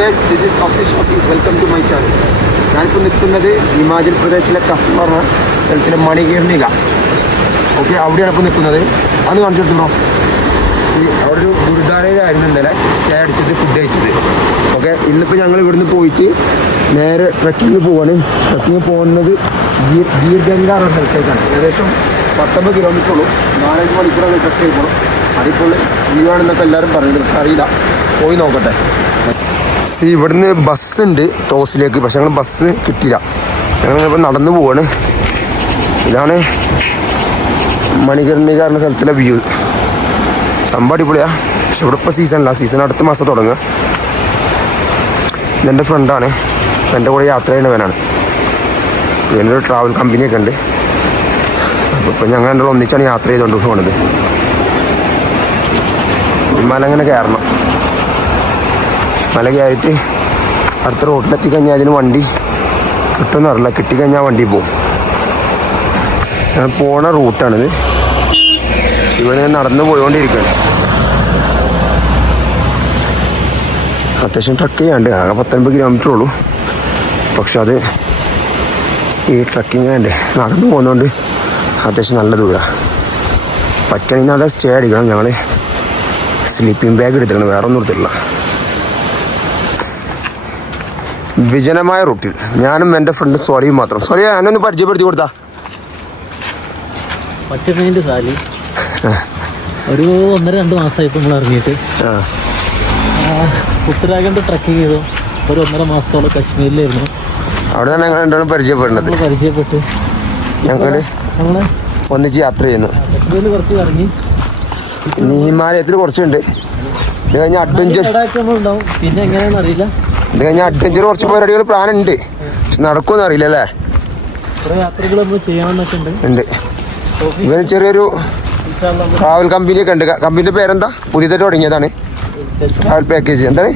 guys, this is Akshay Shakti. Welcome to my channel. ഞാനിപ്പോൾ നിൽക്കുന്നത് ഹിമാചൽ പ്രദേശിലെ കസ്ബ എന്ന സ്ഥലത്തിലെ മണികർണിക. ഓക്കെ, അവിടെയാണ് ഇപ്പോൾ നിൽക്കുന്നത്. അന്ന് കാണിച്ചെടുത്തോ. അവിടെ ഒരു ഗുരുദ്വാരയിലായിരുന്നു ഇന്നലെ സ്റ്റേ അടിച്ചിട്ട് ഫുഡ് കഴിച്ചത്. ഓക്കെ, ഇന്നിപ്പോൾ ഞങ്ങൾ ഇവിടുന്ന് പോയിട്ട് നേരെ ട്രക്കിങ് പോവാണ്. ട്രക്കിങ് പോകുന്നത് ഗീർഗംഗ എന്ന സ്ഥലത്തേക്കാണ്. ഏകദേശം 19 കിലോമീറ്റർ ഉള്ളൂ. 4-5 മണിക്കൂറൊക്കെ ട്രക്ക് ചെയ്യണം. അതിപ്പോൾ വ്യൂ ആണെന്നൊക്കെ എല്ലാവരും പറയുന്നുണ്ട്, പക്ഷെ അറിയില്ല, പോയി നോക്കട്ടെ. ഇവിടുന്ന് ബസ്സുണ്ട് തോസിലേക്ക്, പക്ഷെ ഞങ്ങൾ ബസ് കിട്ടിയില്ല. ഞങ്ങളിപ്പോൾ നടന്നു പോവാണ്. ഇതാണ് മണികർണിക എന്ന സ്ഥലത്തിലെ വ്യൂ. സംഭവം അടിപൊളിയാണ്. പക്ഷെ ഇവിടെ ഇപ്പോൾ സീസണല്ല, സീസൺ അടുത്ത മാസം തുടങ്ങുക. ഇതെൻ്റെ ഫ്രണ്ടാണ്, എൻ്റെ കൂടെ യാത്ര ചെയ്യുന്നവനാണ്. ഇവനൊരു ട്രാവൽ കമ്പനിയൊക്കെ ഉണ്ട്. അപ്പോൾ ഇപ്പം ഞങ്ങൾ രണ്ടും ഒന്നിച്ചാണ് യാത്ര ചെയ്തുകൊണ്ട് പോകുന്നത്. മല അങ്ങനെ കയറണം. മല കയറിയിട്ട് അടുത്ത റോഡിലെത്തിക്കഴിഞ്ഞാൽ അതിന് വണ്ടി കിട്ടുമെന്ന് അറിയില്ല. കിട്ടിക്കഴിഞ്ഞാൽ വണ്ടി പോകും. ഞാൻ പോണ റൂട്ടാണിത്. ഇവിടെ നടന്നു പോയിക്കൊണ്ടിരിക്കുകയാണ്. അത്യാവശ്യം ട്രക്ക് ചെയ്യാണ്ട്, ആകെ 19 കിലോമീറ്റർ ഉള്ളൂ. പക്ഷെ അത് ഈ ട്രക്കിങ് വേണ്ടേ, നടന്നു പോകുന്നതുകൊണ്ട് അത്യാവശ്യം നല്ല ദൂരമാണ്. പറ്റണമെങ്കിൽ അവിടെ സ്റ്റേ അടിക്കണം. ഞങ്ങൾ സ്ലീപ്പിംഗ് ബാഗ് എടുത്തിട്ടുണ്ട്, വേറെ ഒന്നും എടുത്തിട്ടില്ല. വിജനമായ റൂട്ടിൽ ഞാനും എൻ്റെ ഫ്രണ്ട് സോലിയും മാത്രം. സോലിയ, ഞാനൊന്ന് പരിചയപ്പെടുത്തി കൊടുത്താ. പച്ചമീൻ്റെ സാലി ഒരു 1-2 മാസമായി ഇപ്പോൾ നമ്മൾ ഇറങ്ങിയിട്ട്. ഉത്തരാഖണ്ഡ് ട്രക്കിങ് ചെയ്തു. ഒരു 1.5 മാസത്തോളം കശ്മീരിലായിരുന്നു. അവിടെ ഞങ്ങൾ രണ്ടാളും പരിചയപ്പെടുന്നത്. ഞങ്ങൾ ഒന്നിച്ച് യാത്ര ചെയ്യുന്നു. കശ്മീരിൽ കുറച്ച് ഇറങ്ങി. ഇനി ഹിമാലയത്തിൽ കുറച്ചുണ്ട്. ഇത് കഴിഞ്ഞ അഡ്വഞ്ചർ ഉണ്ടാവും. പിന്നെ എങ്ങനെയാണെന്ന് അറിയില്ല. ഇത് കഴിഞ്ഞ അഡ്വഞ്ചർ കുറച്ച് പരിപാടികൾ പ്ലാൻ ഉണ്ട്, പക്ഷെ നടക്കുമെന്ന് അറിയില്ല അല്ലേ. കുറേ യാത്രകൾ നമ്മൾ ചെയ്യണമെന്നൊക്കെ ഉണ്ട്. ഇവന് ചെറിയൊരു ട്രാവൽ കമ്പനിയൊക്കെ ഉണ്ട്. കമ്പനിയുടെ പേരെന്താ? പുതിയതായിട്ട് തുടങ്ങിയതാണ്. ട്രാവൽ പാക്കേജ് എന്താണ്?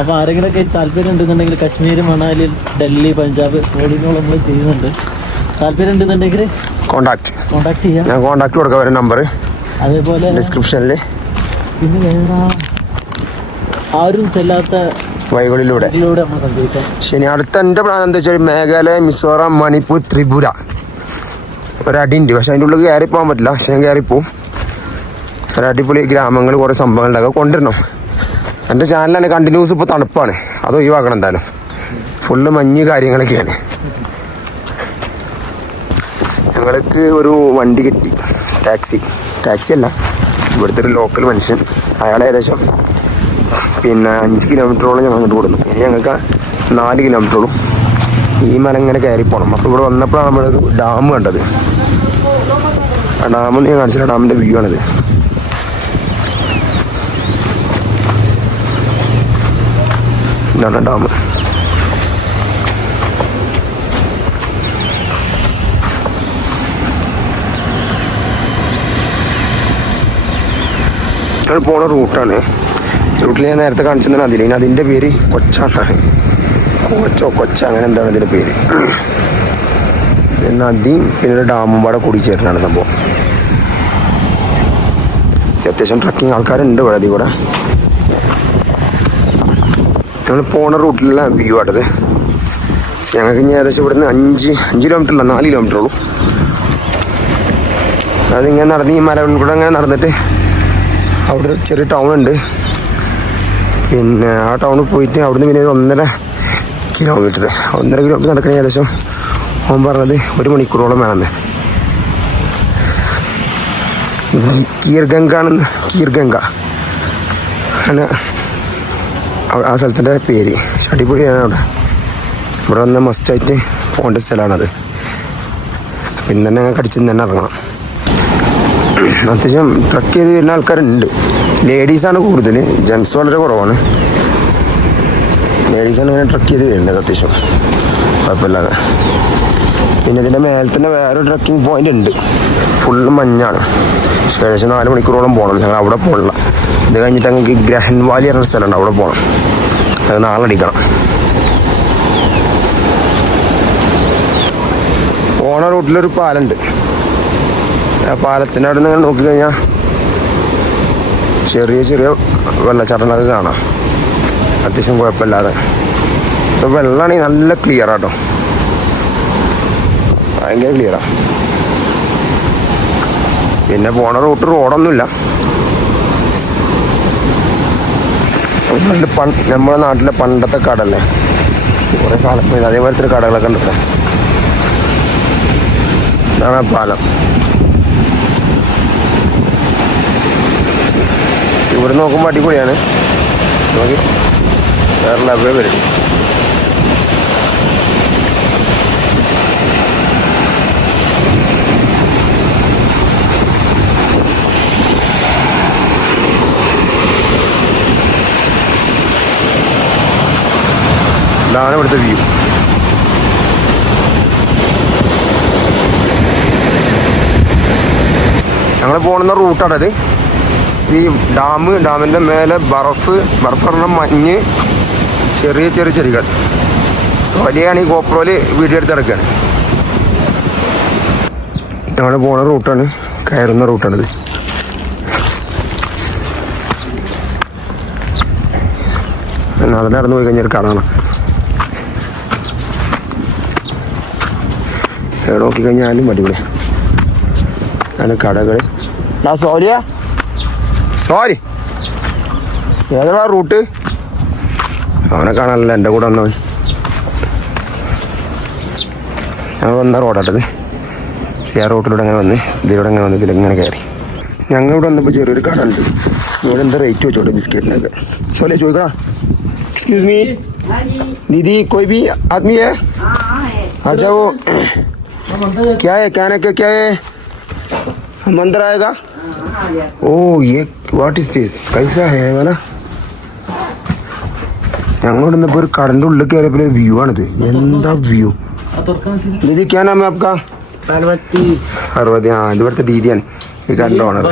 അപ്പൊ ആരെങ്കിലൊക്കെ താല്പര്യം ഉണ്ടെന്നുണ്ടെങ്കിൽ കശ്മീർ, മണാലി, ഡൽഹി, പഞ്ചാബ് ഓടിനോളം നമ്മൾ ചെയ്യുന്നുണ്ട്. താല്പര്യം ഉണ്ടെന്നുണ്ടെങ്കിൽ കോണ്ടാക്ട് ചെയ്യാം. ഞാൻ കോണ്ടാക്ട് കൊടുക്കാം, വരെ നമ്പർ അതേപോലെ ഡിസ്ക്രിപ്ഷനിൽ. പിന്നെ വേറെ ആരും ചെല്ലാത്ത വഴികളിലൂടെ നമ്മൾ സഞ്ചരിക്കാം. ശരി, അടുത്ത എൻ്റെ പ്ലാൻ എന്താ വെച്ചാൽ മേഘാലയ, മിസോറാം, മണിപ്പൂർ, ത്രിപുര ഒരടിയുണ്ട്. പക്ഷെ അതിൻ്റെ ഉള്ളിൽ കയറി പോകാൻ പറ്റില്ല. പക്ഷെ ഞാൻ കയറിപ്പോവും. ഒരടിപൊളി ഗ്രാമങ്ങൾ, കുറേ സംഭവങ്ങളുണ്ടാകുക കൊണ്ടുവരണം. എൻ്റെ ചാനലാണ് കണ്ടിന്യൂസ്. ഇപ്പോൾ തണുപ്പാണ്, അത് ഒഴിവാക്കണം എന്തായാലും. ഫുള്ള് മഞ്ഞ് കാര്യങ്ങളൊക്കെയാണ്. ഞങ്ങൾക്ക് ഒരു വണ്ടി കിട്ടി, ടാക്സി അല്ല, ഇവിടുത്തെ ഒരു ലോക്കൽ മനുഷ്യൻ. അയാൾ ഏകദേശം 5 കിലോമീറ്ററോളം ഞങ്ങൾ അങ്ങോട്ട് കൊടുക്കുന്നു. ഇനി ഞങ്ങൾക്ക് 4 കിലോമീറ്ററോളം ഈ മല ഇങ്ങനെ കയറി പോകണം. അപ്പോൾ ഇവിടെ വന്നപ്പോഴാണ് നമ്മളൊരു ഡാം കണ്ടത്. ആ ഡാം ഞാൻ കാണിച്ചില്ല, ഡാമിൻ്റെ വ്യൂ ആണിത്. ഇതാണ് ഡാം. പോണ റൂട്ടാണ്. റൂട്ടിൽ ഞാൻ നേരത്തെ കാണിച്ചത് നദിയില്ല. ഇനി അതിൻ്റെ പേര് കൊച്ചാന്നാണ്. കൊച്ച അങ്ങനെ എന്താണ് അതിൻ്റെ പേര്. നദിയും പിന്നെ ഒരു ഡാമും പാടെ കൂടി ചേർന്നാണ് സംഭവം. അത്യാവശ്യം ട്രക്കിങ് ആൾക്കാരുണ്ട് ഇവിടെ. അതിൽ കൂടെ ഞങ്ങൾ പോണ റൂട്ടിലുള്ള വ്യൂ ആട്ടത്. ഞങ്ങൾക്ക് ഇനി ഏകദേശം ഇവിടുന്ന് 5 കിലോമീറ്റർ അല്ല, 4 കിലോമീറ്റർ ഉള്ളൂ. അതിങ്ങനെ നടന്ന് ഈ മലകളിൽ കൂടെ അങ്ങനെ നടന്നിട്ട് അവിടെ ഒരു ചെറിയ ടൗൺ ഉണ്ട്. പിന്നെ ആ ടൗണിൽ പോയിട്ട് അവിടുന്ന് പിന്നെ 1.5 കിലോമീറ്റർ നടക്കണേ. ഏകദേശം അവൻ പറഞ്ഞത് 1 മണിക്കൂറോളം വേണമെന്ന്. കീർഗംഗ ആണ് ആ സ്ഥലത്തിൻ്റെ പേര്. അടിപൊളിയാണ് അവിടെ. ഇവിടെ വന്ന് മസ്റ്റായിട്ട് പോകേണ്ട സ്ഥലമാണത്. പിന്നെ തന്നെ ഞങ്ങൾക്ക് അടിച്ചു തന്നെ ഇറങ്ങണം. അത്യാവശ്യം ട്രക്ക് ചെയ്ത് വരുന്ന ആൾക്കാരുണ്ട്. ലേഡീസാണ് കൂടുതൽ, ജെൻസ് വളരെ കുറവാണ്. ലേഡീസാണ് ഇങ്ങനെ ട്രക്ക് ചെയ്ത് വരുന്നത് അത്യാവശ്യം കുഴപ്പമില്ലാതെ. പിന്നെ ഇതിൻ്റെ മേലെ തന്നെ വേറൊരു ട്രക്കിംഗ് പോയിൻ്റ് ഉണ്ട്. ഫുള്ള് മഞ്ഞാണ്. ഏകദേശം 4 മണിക്കൂറോളം പോകണം. ഞങ്ങൾ അവിടെ പോകണില്ല. ഇത് കഴിഞ്ഞിട്ട് ഞങ്ങൾക്ക് ഗ്രഹൻ വാലി പറഞ്ഞ സ്ഥലമുണ്ട്, അവിടെ പോകണം. അത് നാളെ അടിക്കണം. പോണ റൂട്ടിലൊരു പാലമുണ്ട്. ആ പാലത്തിൻ്റെ അവിടെ നിന്ന് നോക്കിക്കഴിഞ്ഞാൽ ചെറിയ ചെറിയ വെള്ളച്ചാട്ടങ്ങളൊക്കെ കാണാം, അത്യാവശ്യം കുഴപ്പമില്ലാതെ. ഇത് വെള്ളമാണെങ്കിൽ നല്ല ക്ലിയറാട്ടോ, ഭയങ്കര ക്ലിയറാണ്. പിന്നെ പോണ റോഡൊന്നുമില്ല. നമ്മുടെ നാട്ടിലെ പണ്ടത്തെ കടല്ലേ, കുറേ കാലം അതേപോലത്തെ കടകളൊക്കെ ഉണ്ട് ഇവിടെ. ഇതാണ് പാലം. ഇവിടെ നോക്കുമ്പോൾ അടിപൊളിയാണ്, നോക്കി വേറെ ലെവലിൽ വരും. ഇതാണ് ഇവിടുത്തെ വ്യൂ. ഞങ്ങൾ പോകുന്ന റൂട്ടാണത്. ഡാമിൻ്റെ മേലെ ബർഫ് പറഞ്ഞ മഞ്ഞ്, ചെറിയ ചെറിയ ചെടികൾ. സോലിയാണ് ഈ ഗോപ്രോയില് വീഡിയോ എടുത്ത് നടക്കുകയാണ്. ഞങ്ങൾ പോണ റൂട്ടാണ്, കയറുന്ന റൂട്ടാണിത്. നടന്നു പോയി കഴിഞ്ഞാൽ കാണാം. നോക്കിക്കഴിഞ്ഞാലും അടിപൊളി ആണ് കടകൾ. സോറി ഏതാ റൂട്ട്? അവനെ കാണാനല്ല, എൻ്റെ കൂടെ വന്നവൻ. ഞങ്ങൾ വന്ന റോഡാട്ടത്. ആ റോട്ടിലൂടെ അങ്ങനെ വന്ന് ഇതിലിങ്ങനെ കയറി. ഞങ്ങൾ ഇവിടെ വന്നപ്പോൾ ചെറിയൊരു കട ഉണ്ട്. ഇവിടെ എന്താ റേറ്റ് വെച്ചോട്ടെ ബിസ്ക്കറ്റിനൊക്കെ. സോലിയ ചോദിക്കടാ. एक्सक्यूज मी दीदी, कोई भी आदमी है? अच्छा वो क्या है, क्या है? हम अंदर आएगा? ओह ये व्हाट इज दिस, कैसा है वाला? ഞങ്ങളോട് ഇന്നിപ്പോൾ ഒരു കടൻ്റെ ഉള്ളിൽ കയറിയപ്പോൾ വ്യൂ ആണിത്. എന്താ വ്യൂ. ദീദി ക്യാ നാം ഹൈ ആപ്കാ? അറുപത്തി. ഇത് ഇവിടുത്തെ ദീദിയാണ്, ഈ കടൻ്റെ ഓണർ.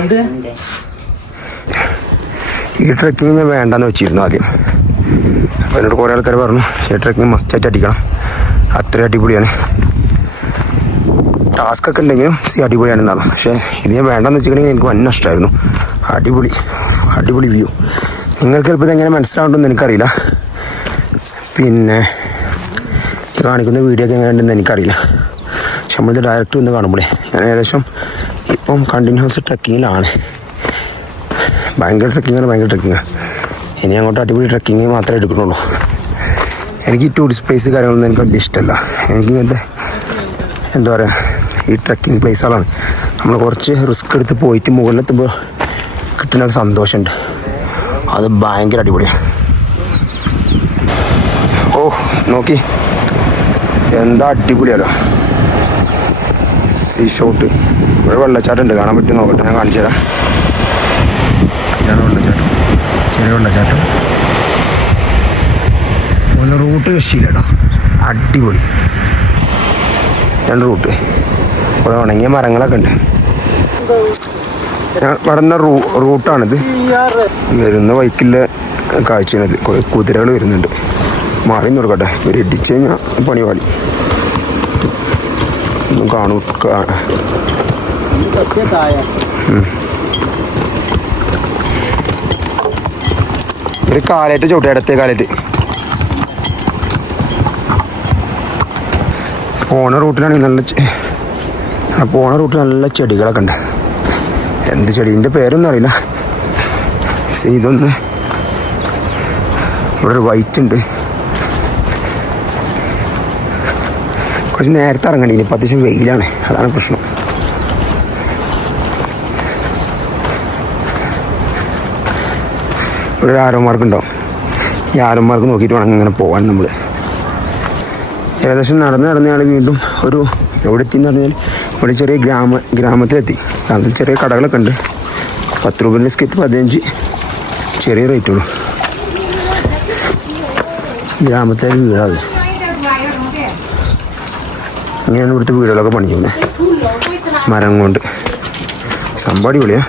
ഈ ട്രക്കിങ് ഞാൻ വേണ്ടെന്ന് വെച്ചിരുന്നു ആദ്യം. അപ്പോൾ എന്നോട് കുറേ ആൾക്കാർ പറഞ്ഞു ഈ ട്രക്കിങ് മസ്റ്റായിട്ട് അടിക്കണം, അത്രയും അടിപൊളിയാണ്. ടാസ്ക് ഒക്കെ ഉണ്ടെങ്കിലും അടിപൊളിയാണെന്നാണ്. പക്ഷേ ഇത് ഞാൻ വേണ്ടെന്ന് വെച്ചിട്ടുണ്ടെങ്കിൽ എനിക്ക് വൻ നഷ്ടമായിരുന്നു. അടിപൊളി വ്യൂ. നിങ്ങൾക്ക് ചിലപ്പോൾ ഇതെങ്ങനെ മനസ്സിലാവുണ്ടെന്ന് എനിക്കറിയില്ല. പിന്നെ കാണിക്കുന്ന വീഡിയോ ഒക്കെ എങ്ങനെയുണ്ടെന്ന് എനിക്കറിയില്ല. പക്ഷെ നമ്മളിത് ഡയറക്റ്റ് ഒന്ന് കാണുമ്പോഴേ ഞാൻ ഏകദേശം ഇപ്പം കണ്ടിന്യൂസ് ട്രക്കിങ്ങിലാണ്. ഭയങ്കര ട്രക്കിങ്ങാണ്. ഇനി അങ്ങോട്ട് അടിപൊളി ട്രക്കിങ് മാത്രമേ എടുക്കുന്നുള്ളൂ. എനിക്ക് ഈ ടൂറിസ്റ്റ് പ്ലേസ് കാര്യങ്ങളൊന്നും എനിക്ക് വലിയ ഇഷ്ടമല്ല. എനിക്കിങ്ങനത്തെ എന്താ പറയുക, ഈ ട്രക്കിംഗ് പ്ലേസുകളാണ്. നമ്മൾ കുറച്ച് റിസ്ക് എടുത്ത് പോയിട്ട് മുകളിലെത്തുമ്പോൾ കിട്ടുന്ന ഒരു സന്തോഷമുണ്ട്, അത് ഭയങ്കര അടിപൊളിയാണ്. ഓ നോക്കി എന്താ അടിപൊളിയല്ലോ. See shot. ഇവിടെ വെള്ളച്ചാട്ടം ഉണ്ട്, കാണാൻ പറ്റും. നോക്കട്ടെ, ഞാൻ കാണിച്ചു തരാം. ഇതാണ് വെള്ളച്ചാട്ടം, ചെറിയ വെള്ളച്ചാട്ടം. ഒന്ന് റൂട്ട് രക്ഷയില്ലട്ടോ, അടിപൊളി. രണ്ട് റൂട്ട്. ഇവിടെ ഉണങ്ങിയ മരങ്ങളൊക്കെ ഉണ്ട്. ഞാൻ വരുന്ന റൂട്ടാണിത്. വരുന്ന ബൈക്കിലെ കാഴ്ചയാണിത്. കുറേ കുതിരകൾ വരുന്നുണ്ട്. മാറി കൊടുക്കട്ടെ, ഇവർ ഇടിച്ചു കഴിഞ്ഞാൽ പണി പാടി. ഒന്നും കാണൂ. ഒരു കാലേറ്റ് ചവിട്ടി, ഇടത്തെ കാലേറ്റ്. പോണ റൂട്ടിലാണെങ്കിൽ നല്ല ചെടികളൊക്കെ ഉണ്ട്. എന്ത് ചെടീൻ്റെ പേരൊന്നും അറിയില്ല. ഇതൊന്ന് ഇവിടെ ഒരു വൈറ്റ് ഉണ്ട്. കുറച്ച് നേരത്തെ ഇറങ്ങണ്ടി, ഇനിയിപ്പോൾ അത്യാവശ്യം വെയിലാണ്, അതാണ് പ്രശ്നം. ഇവിടെ ഒരു ആരോ മാർക്ക് ഉണ്ടാവും. ഈ ആരോ മാർക്ക് നോക്കിയിട്ട് വേണം ഇങ്ങനെ പോകാൻ. നമ്മൾ ഏകദേശം നടന്ന് വീണ്ടും ഒരു എവിടെ എത്തിയെന്ന് പറഞ്ഞാൽ ഇവിടെ ചെറിയ ഗ്രാമത്തിലെത്തി. ഗ്രാമത്തിൽ ചെറിയ കടകളൊക്കെ ഉണ്ട്. 10 രൂപ ബിസ്ക്കറ്റ് 15, ചെറിയ റേറ്റുള്ളൂ. ഗ്രാമത്തിലെ വീടാത്. ഇങ്ങനെയാണ് ഇവിടുത്തെ വീടുകളൊക്കെ പണിയുന്നത്, മരം കൊണ്ട്. സംഭവം അടിപൊളിയാ.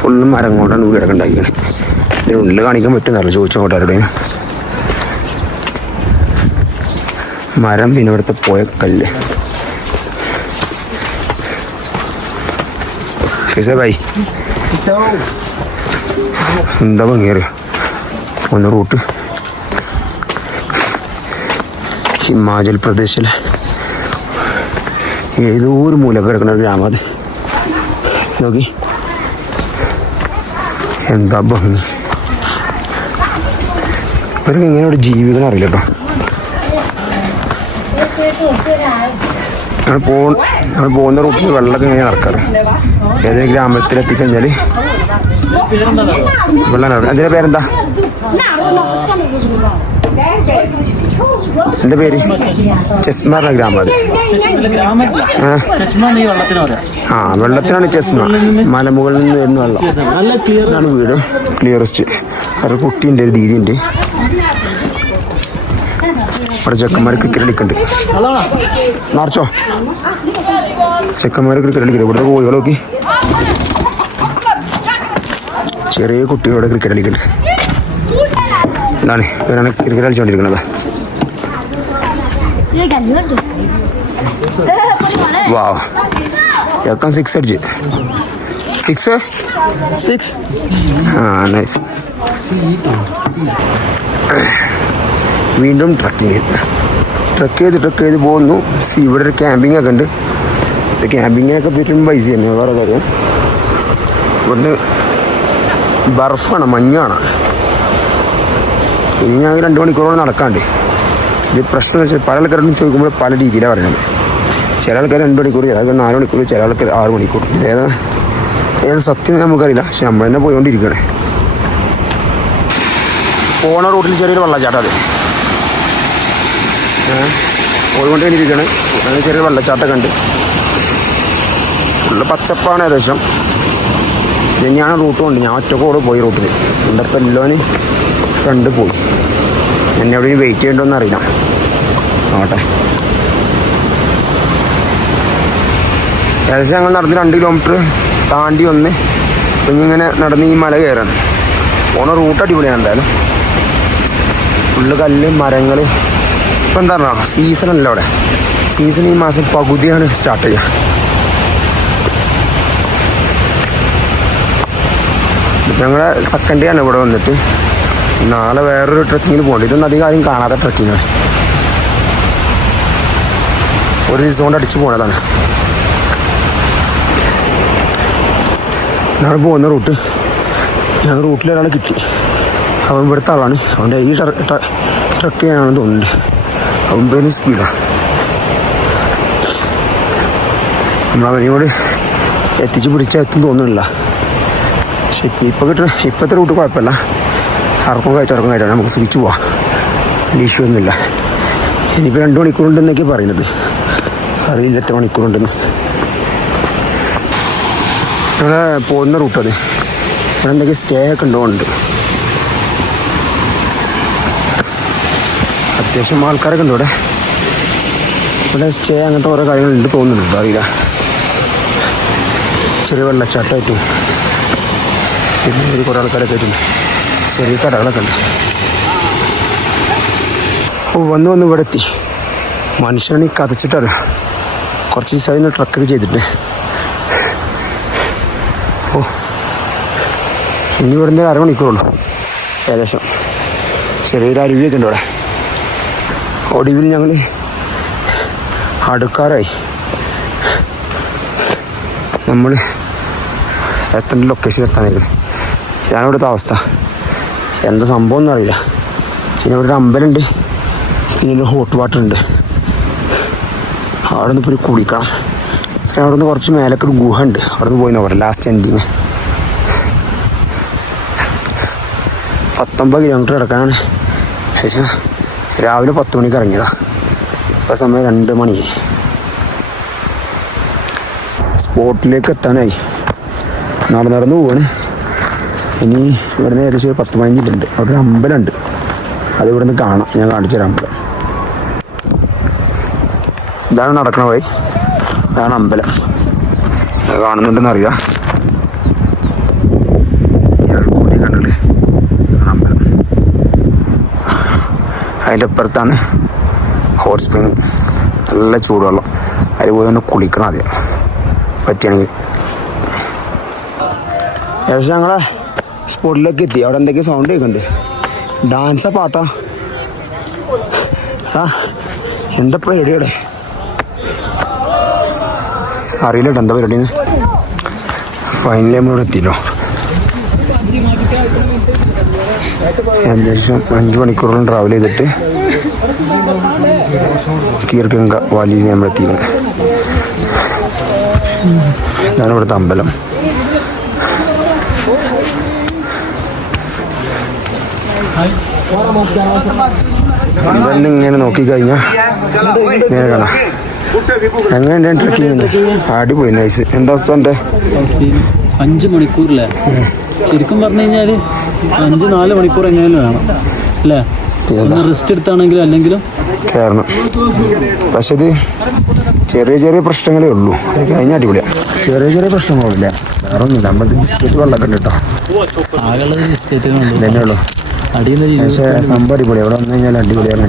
ഫുള്ളും മരം കൊണ്ടാണ് വീടൊക്കെ ഉണ്ടാക്കിയത്. ഇതിനുള്ളിൽ കാണിക്കാൻ പറ്റുന്നല്ലോ, ചോദിച്ചു കൂട്ടാരുടെയും. മരം, പിന്നെ ഇവിടുത്തെ പോയ കല്ല്. ഭായി എന്താ ഭംഗിയറിയ ഒന്ന് റൂട്ട്. ഹിമാചൽ പ്രദേശിലെ ഏതോ ഒരു മൂലക്ക് കിടക്കുന്ന ഒരു ഗ്രാമം. അത് നോക്കി എന്താ ഭംഗി. ഇവർക്ക് ഇങ്ങനെ ഒരു ജീവികൾ അറിയില്ല കേട്ടോ. ഞങ്ങൾ പോകുന്ന റൂട്ടിൽ വെള്ളമൊക്കെ ഇങ്ങനെ നടക്കാറ്. ഏതെങ്കിലും ഗ്രാമത്തിലെത്തിക്കഴിഞ്ഞാൽ വെള്ളം നടക്കും. അതിൻ്റെ പേരെന്താ? എന്താ പേര്? ചെസ്മ പറഞ്ഞ ഗ്രാമം. അത് ആ വെള്ളത്തിനാണ് ചെസ്മ. മലമുകളിൽ നിന്ന് വരുന്ന വെള്ളം. ഇതാണ് വീട്. ക്ലിയറസ്റ്റ്. അവരുടെ കുട്ടീൻ്റെ ഒരു രീതിയുണ്ട്. അവിടെ ചെക്കന്മാർ ക്രിക്കറ്റ് കളിക്കുന്നുണ്ട്. മാർച്ചോ ചെക്കന്മാർ ക്രിക്കറ്റ് കളിക്കുന്നുണ്ട്. ഇവിടെ കോഴികൾ നോക്കി. ചെറിയ കുട്ടികളോട് ക്രിക്കറ്റ് കളിക്കുന്നുണ്ട്. ഇതാണ് ഇവരാണ് ക്രിക്കറ്റ് കളിച്ചുകൊണ്ടിരിക്കുന്നത്. വാവ് ചെക്കൻ 6 അടിച്ച്. 6 ആ നൈസ്. വീണ്ടും ട്രക്ക് ചെയ്ത് പോകുന്നു. ഇവിടെ ഒരു ക്യാമ്പിംഗ് ഒക്കെ ഉണ്ട്. ക്യാമ്പിങ്ങിനൊക്കെ പറ്റും പൈസ തന്നെ. വേറെ കാര്യം ഇവിടുന്ന് ബർഫാണ്, മഞ്ഞാണ്. ഇനി ഞാൻ 2 മണിക്കൂറോളം നടക്കാണ്ട്. ഇത് പ്രശ്നം വെച്ചാൽ പല ആൾക്കാരോടും ചോദിക്കുമ്പോൾ പല രീതിയിലാണ് പറയുന്നത്. ചില ആൾക്കാർ 2 മണിക്കൂർ, ചില ആൾക്കാർ 4 മണിക്കൂർ, ചില ആൾക്കാർ 6 മണിക്കൂർ. ഏത് സത്യം നമുക്കറിയില്ല. പക്ഷെ നമ്മൾ തന്നെ പോയിക്കൊണ്ടിരിക്കുകയാണ്. പോണ റൂട്ടിൽ ചെറിയൊരു വെള്ളച്ചാട്ടം. അത് പോയിക്കൊണ്ടിരിക്കുകയാണ്. അങ്ങനെ ചെറിയൊരു വെള്ളച്ചാട്ടം കണ്ട്. ഫുള്ള് പച്ചപ്പാണ് ഏകദേശം. ഞാൻ റൂട്ട് കൊണ്ട് ഞാൻ ഒറ്റക്കോട് പോയി റൂട്ടിൽ. എൻ്റെ ഇപ്പം എല്ലോന് ഫ്രണ്ട് പോയി. എന്നെ എവിടെ വെയിറ്റ് ചെയ്യണ്ടോന്ന് അറിയില്ല. ആട്ടെ ഏകദേശം ഞങ്ങൾ നടന്ന് 2 കിലോമീറ്റർ താണ്ടി വന്ന് ഇങ്ങനെ നടന്ന് ഈ മല കയറാണ്. പോണ റൂട്ട് അടിപൊളിയാണ്. എന്തായാലും ഫുള്ള് കല്ല്, മരങ്ങൾ. ഇപ്പം എന്താ പറയുക, സീസൺ അല്ല അവിടെ. സീസൺ ഈ മാസം പകുതിയാണ് സ്റ്റാർട്ട് ചെയ്യുക. ഞങ്ങളുടെ സെക്കൻഡ് ഡേ ആണ് ഇവിടെ വന്നിട്ട്. നാളെ വേറൊരു ട്രക്കിങ്ങിന് പോകേണ്ടി. ഇതൊന്നും അധികം ആരും കാണാത്ത ട്രക്കിങ്ങാണ്. ഒരു ദിവസം കൊണ്ട് അടിച്ചു പോണതാണ്. ഞങ്ങൾ പോകുന്ന റൂട്ട്, ഞങ്ങൾ റൂട്ടിൽ ഒരാൾ കിട്ടി. അവൻ ഇവിടുത്തെ ആളാണ്. അവൻ്റെ ഈ ട്രക്ക് ചെയ്യാനാണെന്ന് തോന്നുന്നുണ്ട്. അവൻ ഭയങ്കര സ്പീഡാണ്. നമ്മളവനോട് എത്തിച്ച് പിടിച്ചാൽ എത്തും തോന്നുന്നില്ല. പക്ഷെ ഇപ്പോഴത്തെ റൂട്ട് കുഴപ്പമില്ല. ഇറക്കം കയറ്റാണ്. നമുക്ക് സ്വിച്ച് പോവാം. വലിയ ഇഷ്യൂ ഒന്നുമില്ല. ഇനിയിപ്പോൾ 2 മണിക്കൂറുണ്ടെന്നൊക്കെ പറയുന്നത്. അറിയില്ല എത്ര മണിക്കൂറുണ്ടെന്ന്. ഞങ്ങൾ പോകുന്ന റൂട്ടത്. ഇവിടെ എന്തൊക്കെ സ്റ്റേ ഒക്കെ ഉണ്ടോണ്ട്. അത്യാവശ്യം ആൾക്കാരൊക്കെ ഉണ്ട് ഇവിടെ. ഇവിടെ സ്റ്റേ അങ്ങനത്തെ കുറേ കാര്യങ്ങളുണ്ട് തോന്നുന്നുണ്ട്. അറിയില്ല. ചെറിയ വെള്ളച്ചാട്ടമായിട്ടും പിന്നെ കുറേ ആൾക്കാരൊക്കെ ആയിട്ടുണ്ട്. ചെറിയ കടകളൊക്കെ ഉണ്ട്. അപ്പോൾ വന്ന് ഇവിടെ എത്തി. മനുഷ്യനെ കതച്ചിട്ടത് കുറച്ച് ദിവസമായി ട്രക്കൊക്കെ ചെയ്തിട്ട്. ഓ ഇനി ഇവിടുന്ന് 1/2 മണിക്കൂറുള്ളൂ ഏകദേശം. ചെറിയൊരു അരുവിയൊക്കെ ഉണ്ട് ഇവിടെ. ഒടുവിൽ ഞങ്ങൾ അടുക്കാറായി. നമ്മൾ എത്തേണ്ട ലൊക്കേഷൻ എത്താനായിരുന്നു. ഞാനിവിടുത്തെ അവസ്ഥ എന്താ സംഭവം ഒന്നും അറിയില്ല. പിന്നെ ഇവിടെ ഒരു അമ്പലമുണ്ട്. പിന്നെ ഒരു ഹോട്ട് വാട്ടർ ഉണ്ട്. അവിടെ നിന്ന് പോയി കുളിക്കണം. പിന്നെ അവിടെ നിന്ന് കുറച്ച് മേലൊക്കെ ഒരു ഗുഹ ഉണ്ട്. അവിടെ നിന്ന് പോയി നോക്കാം. ലാസ്റ്റ് എൻഡിങ് 19 കിലോമീറ്റർ കിടക്കാനാണ്. ഏകദേശം രാവിലെ 10 മണിക്ക് ഇറങ്ങിയതാണ്. ഇപ്പോൾ സമയം 2 മണി. സ്പോട്ടിലേക്ക് എത്താനായി. നടന്നു പോവാണ്. ഇനി ഇവിടുന്ന് ഏകദേശം ഒരു 10-15 മിനിറ്റ് ഉണ്ട്. അവിടെ ഒരു അമ്പലമുണ്ട്. അത് ഇവിടുന്ന് കാണാം. ഞാൻ കാണിച്ചു തരാം അമ്പലം. ഇതാണ് നടക്കണ വഴി. അതാണ് അമ്പലം. അത് കാണുന്നുണ്ടെന്ന് അറിയാം. കൂട്ടി കണ്ടില്ലേ അമ്പലം. അതിൻ്റെ അപ്പുറത്താണ് ഹോട്ട് സ്പ്രിങ്, നല്ല ചൂടുവെള്ളം. അതിൽ പോയി ഒന്ന് കുളിക്കണം ആദ്യം പറ്റുകയാണെങ്കിൽ. ഏകദേശം ഞങ്ങളെ സ്പോട്ടിലേക്ക് എത്തി. അവിടെ എന്തൊക്കെയോ സൗണ്ട് കേൾക്കുന്നുണ്ട്. ഡാൻസാ പാട്ടാ? എന്താ പരിപാടി അവിടെ? അറിയില്ല കേട്ടോ എന്താ പരിപാടിന്ന്. ഫൈനലി നമ്മളിവിടെ എത്തിയല്ലോ. ഏകദേശം 5 മണിക്കൂറോളം ട്രാവൽ ചെയ്തിട്ട് കീർഗംഗ വാലിയിൽ നമ്മൾ എത്തിയത്. ഇതാണ് ഇവിടുത്തെ അമ്പലം. ഇങ്ങനെ നോക്കിക്കഴിഞ്ഞാൽ ഇങ്ങനെ കാണാം. എങ്ങനെയുണ്ട് ട്രക്കിങ്? അടിപൊളി, നൈസ്. എന്താ അവസ്ഥ എൻ്റെ? 5 മണിക്കൂറില്ലേ? ശരിക്കും പറഞ്ഞു കഴിഞ്ഞാൽ 5-4 മണിക്കൂർ എങ്ങനെയാലും വേണം അല്ലേ? റെസ്റ്റ് എടുത്താണെങ്കിലും അല്ലെങ്കിലും കയറണം. പക്ഷെ ഇത് ചെറിയ ചെറിയ പ്രശ്നങ്ങളേ ഉള്ളൂ. അത് കഴിഞ്ഞാൽ അടിപൊളിയാണ്. ചെറിയ ചെറിയ പ്രശ്നങ്ങളില്ല, വേറെ ഒന്നുമില്ല. നമ്മൾ ബിസ്ക്കറ്റ് വെള്ളമൊക്കെ ഉണ്ട് കേട്ടോ. ആകെയുള്ളത് ബിസ്ക്കറ്റുകളുണ്ട് ഇതന്നെ ഉള്ളൂ. അടിയിൽ പക്ഷേ സംഭവം അടിപൊളിയാണ്. അവിടെ വന്നു കഴിഞ്ഞാൽ അടിപൊളിയാണ്.